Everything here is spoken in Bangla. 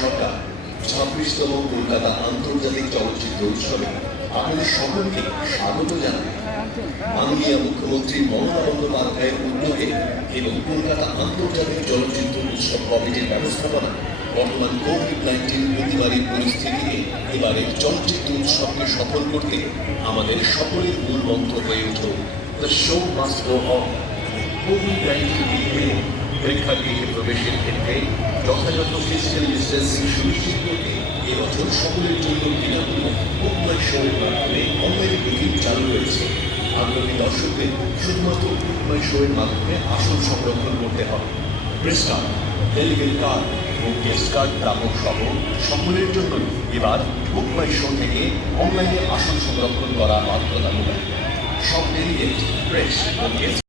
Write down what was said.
সরকার 26তম কলকাতা আন্তর্জাতিক চলচ্চিত্র উৎসবে আপনাদের সকলকে স্বাগত জানাই। মাননীয় মুখ্যমন্ত্রী মমতা বন্দ্যোপাধ্যায়ের উদ্যোগে এবং কলকাতা আন্তর্জাতিক চলচ্চিত্র উৎসব কমিটির ব্যবস্থাপনা বর্তমান কোভিড-19 অতিমারীর পরিস্থিতিতে এবারের চলচ্চিত্র উৎসবকে সফল করতে আমাদের সকলের মূল মন্ত্র হয়ে উঠল the show must go on. কোভিড-19 প্রেক্ষাগৃহে প্রবেশের ক্ষেত্রে যথাযথ ফিজিক্যাল ডিস্টেন্সিং সুনিশ্চিত করতে এবছর সকলের জন্য বিনামূল্যে বুক মাই শোয়ের মাধ্যমে অনলাইনে বুকিং চালু রয়েছে। আগ্রহী দর্শকদের শুধুমাত্র বুক মাই শোয়ের মাধ্যমে আসন সংরক্ষণ করতে হবে। প্রেস কার্ড, ডেলিগেট কার্ড এবং গেস্ট কার্ড গ্রাহক সহ সকলের জন্য এবার বুক মাই শো থেকে অনলাইনে আসন সংরক্ষণ করা বাধ্যতামূলক। সব ডেলিগেট, প্রেস ও গেস্ট